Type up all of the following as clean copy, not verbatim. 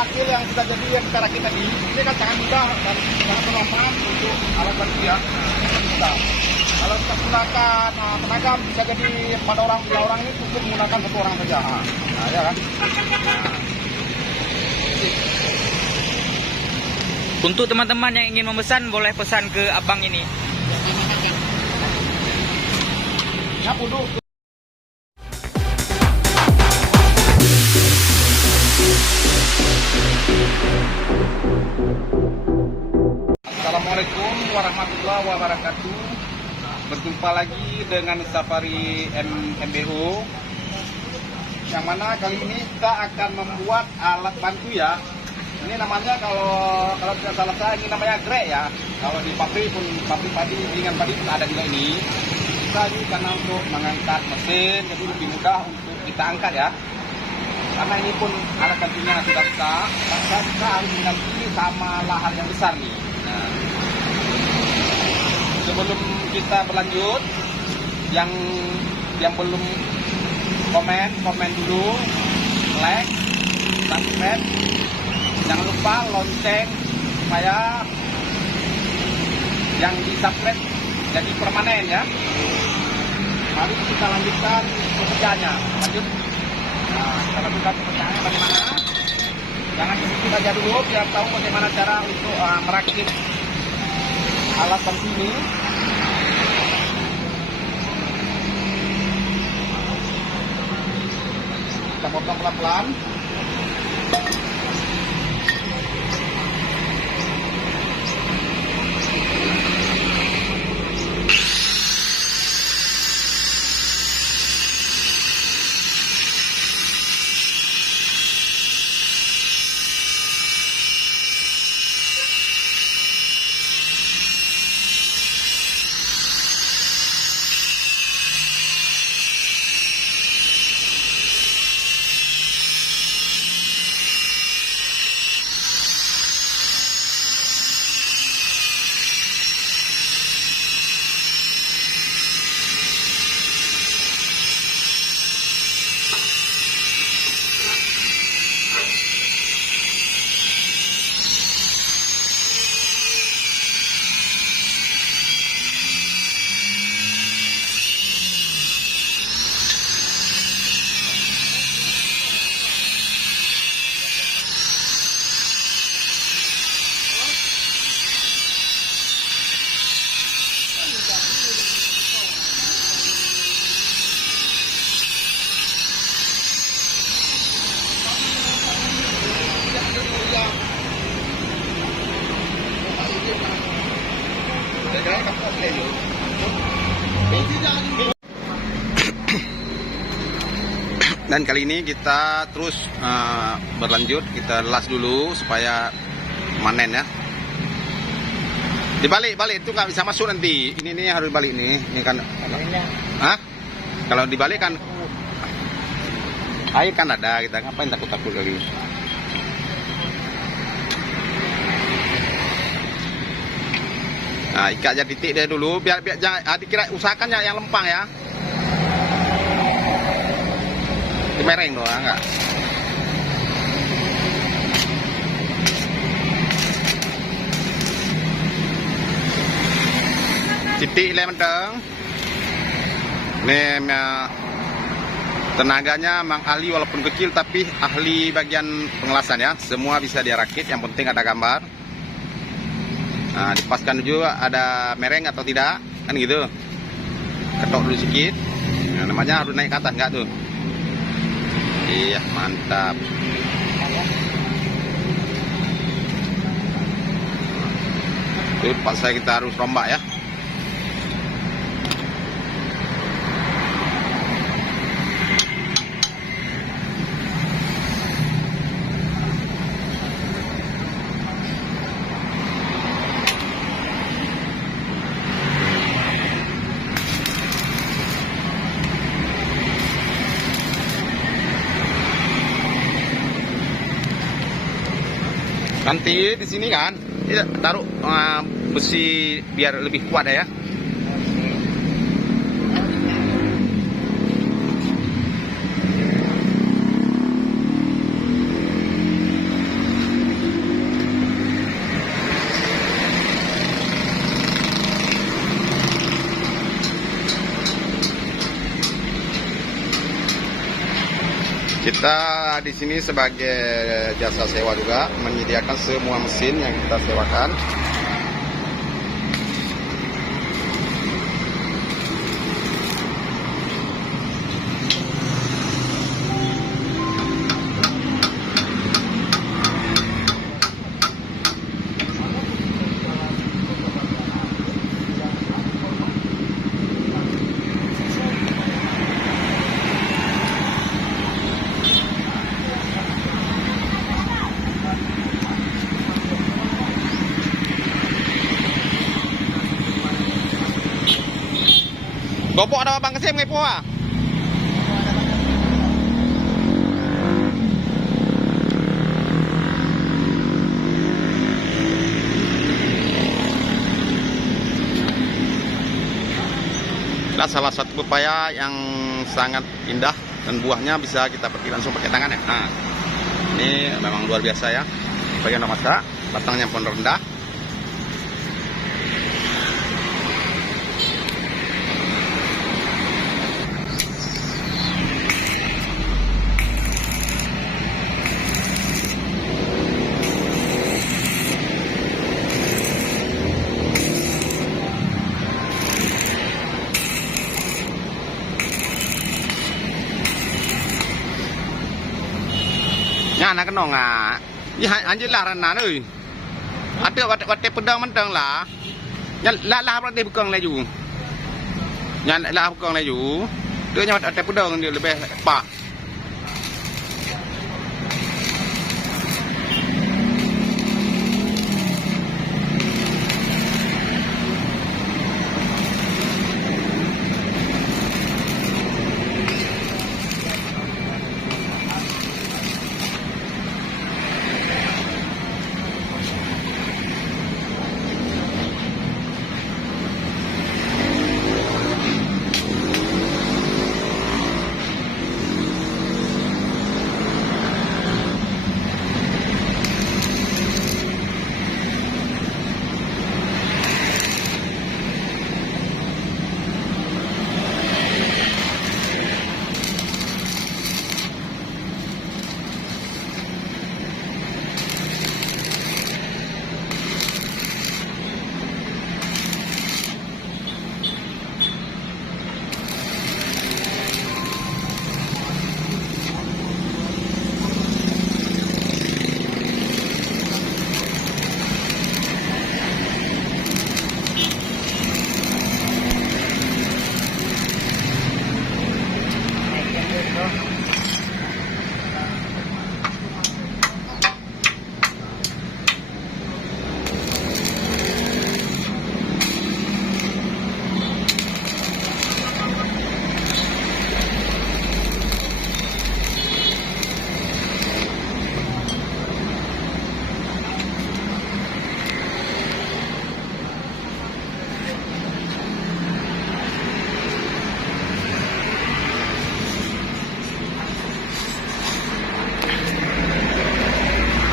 hasil yang sudah jadi yang kita rakit tadi, ini kan sangat mudah dan sangat bermanfaat untuk alat bantu ya. Sangat mudah. Kalau kita gunakan tenaga bisa jadi 4 orang, 3 orang ini cukup menggunakan 1 orang saja. Nah, ya kan. Untuk teman-teman yang ingin memesan boleh pesan ke abang ini. Ya, duduk. Assalamualaikum warahmatullahi wabarakatuh. Berjumpa lagi dengan Safari MBO, yang mana kali ini kita akan membuat alat bantu ya. Ini namanya kalau tidak salah saya ini namanya grek ya. Kalau di pabrik padi dengan padi pun ada juga ini. Kita ini karena untuk mengangkat mesin, jadi lebih mudah untuk kita angkat ya. Karena ini pun alat bantunya sudah besar, maka kita harus mengganti sama lahan yang besar nih. Nah, sebelum kita berlanjut, yang belum komen dulu, like, subscribe, jangan lupa lonceng supaya yang di subscribe jadi permanen ya. Mari kita lanjutkan pekerjaannya. Lanjut. Nah, kita lanjutkan pekerjaannya bagaimana? Jangan sedikit aja dulu biar tahu bagaimana cara untuk merakit alat bantu ini. Kita potong pelan-pelan. Dan kali ini kita terus berlanjut, kita las dulu supaya manen ya. Dibalik itu nggak bisa masuk nanti. Ini harus balik nih. Ini kan. Hah? Kalau dibalik kan air kan ada, kita ngapain takut lagi. Nah, ikat aja titik dia dulu biar jangan dikira, usahakan yang lempang ya. Mereng doang enggak. Titik menteng. Ini tenaganya memang ahli walaupun kecil tapi ahli bagian pengelasan ya. Semua bisa dia rakit, yang penting ada gambar. Nah, dipaskan juga ada mereng atau tidak, kan gitu. Ketok dulu sedikit. Nah, namanya harus naik ke atas enggak tuh? Iya, mantap. Itu paksa kita harus rombak ya. Nanti di sini kan taruh besi biar lebih kuat ya. Kita di sini sebagai jasa sewa juga menyediakan semua mesin yang kita sewakan. Gobok ada abang kesim ngepo ah. Adalah salah satu pepaya yang sangat indah dan buahnya bisa kita petik langsung pakai tangan ya. Nah, ini memang luar biasa ya. Bagian masa, batangnya pun rendah. Nhà nó cái nòng à, như anh chỉ là nán ơi, anh được vật pedang mentang lah, nhà la berarti bukan lagi ju, nhà la bukan lagi ju, dia nyawa vật pedang dia lebih apa?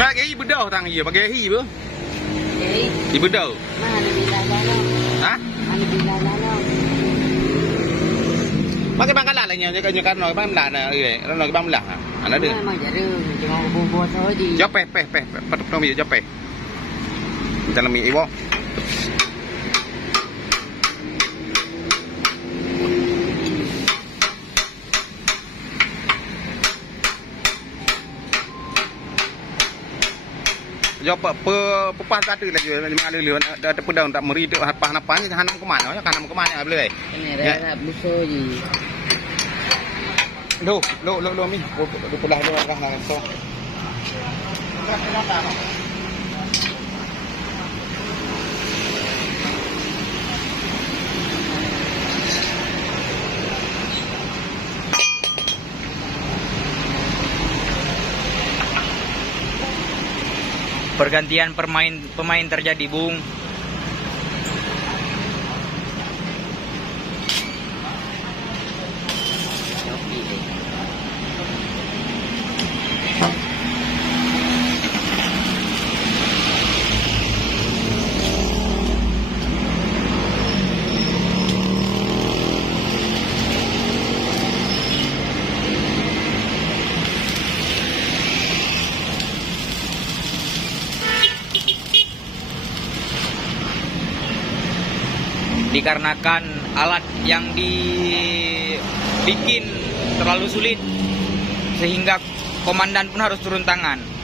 Ya cái bedah tang iya pakai hi bu. Di bedah. Mana bila lalo? Hah? Mana bila lalo? Pakai bangkalan lah nyokan noi bang lah na cái noi bang lah. Ana được. Mana jadi jangan buat thôi đi. Cho pe patut mi cho pe. Kita lami iwo. Jo pepah tadi lagi memang ada lihat ada pedang tak meri tu apa ni hanam ke mana ya hanam ke mana boleh. Ini dah buso je. Lo mi pelah lo arah so. Pergantian pemain terjadi, Bung. dikarenakan alat yang dibikin terlalu sulit sehingga komandan pun harus turun tangan.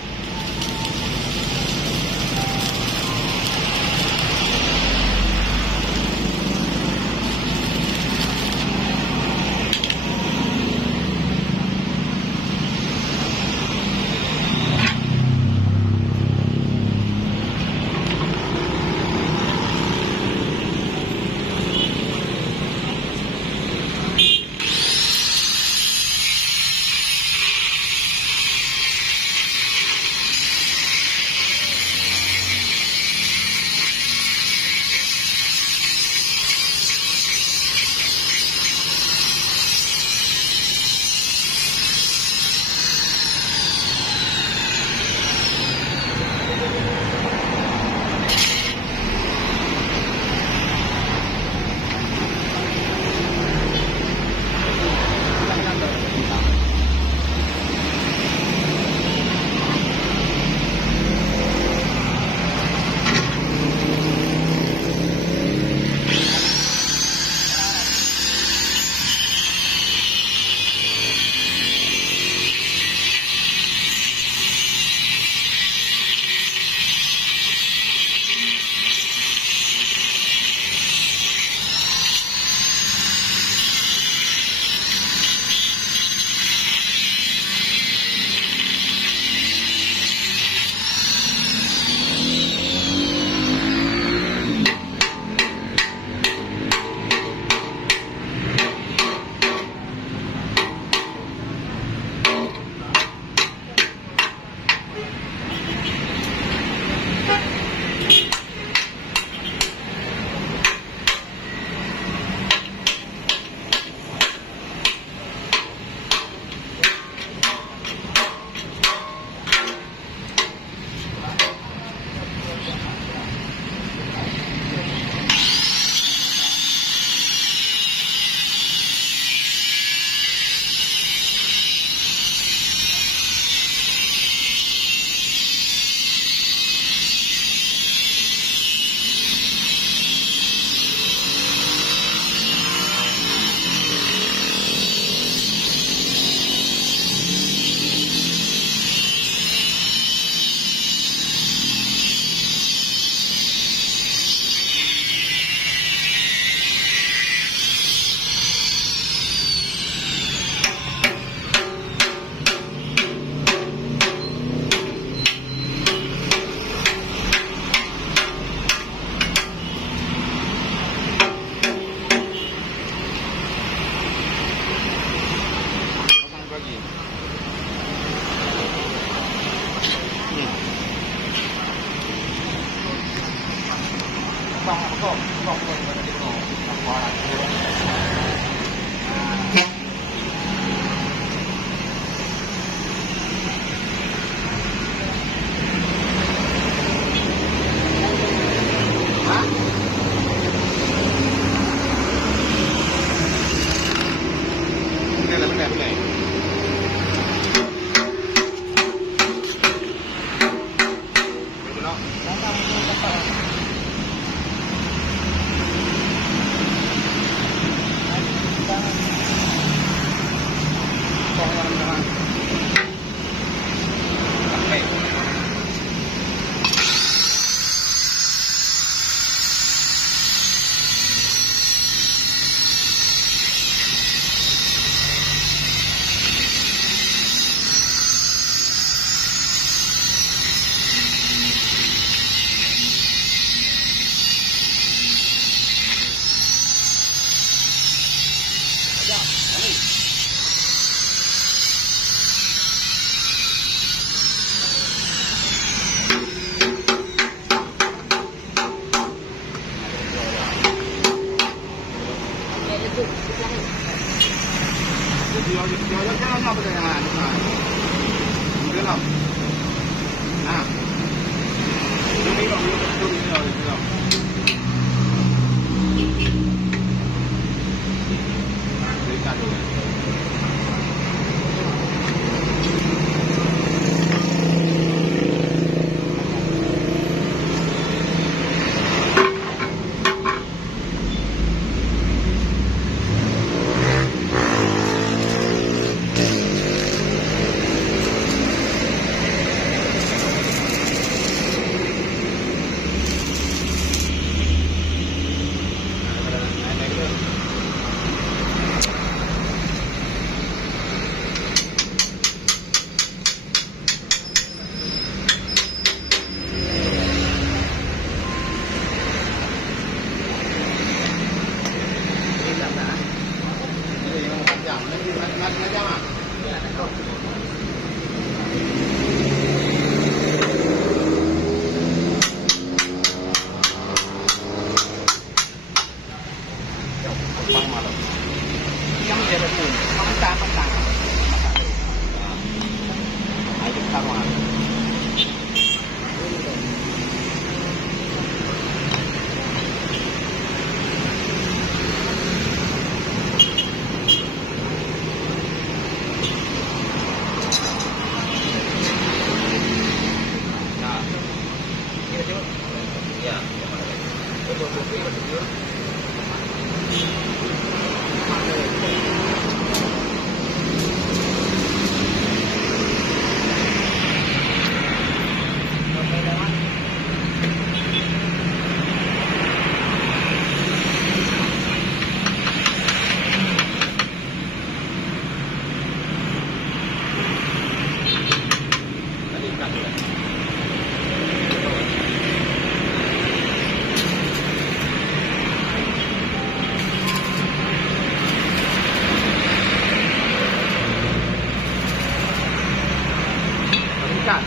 ikan.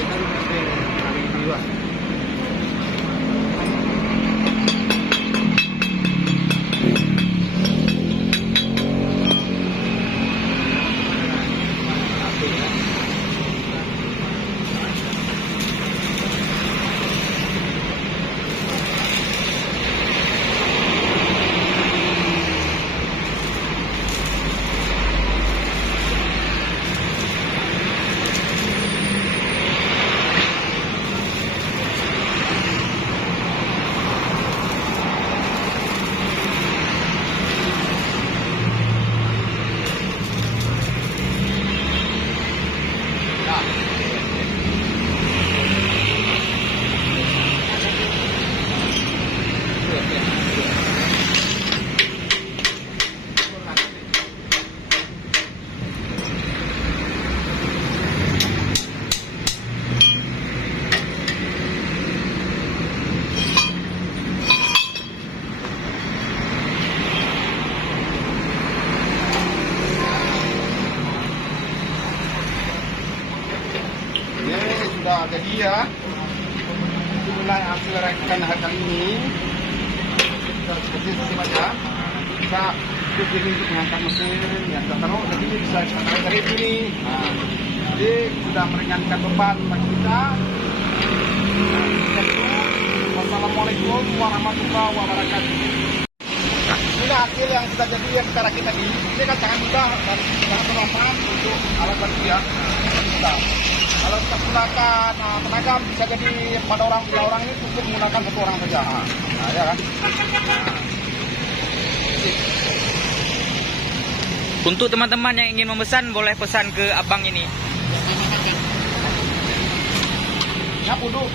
Kita mesti ambil dulu. Sudah jadi ya. Inilah hasil rakitan hari ini. Kita seperti saja. Kita ini untuk mengangkat mesin yang kita taruh, jadi bisa kita tarik dari sini. Nah, jadi sudah meringankan beban bagi kita. Wassalamualaikum warahmatullahi wabarakatuh. Ini hasil yang sudah jadi yang kita rakit tadi. Ini kan sangat mudah dan sangat bermanfaat untuk alat bantu ya. Mudah. Kalau kita gunakan tenaga bisa jadi 4 orang 3 orang ini cukup menggunakan 1 orang saja. Nah, ya kan. Untuk teman-teman yang ingin memesan boleh pesan ke abang ini. Ya, duduk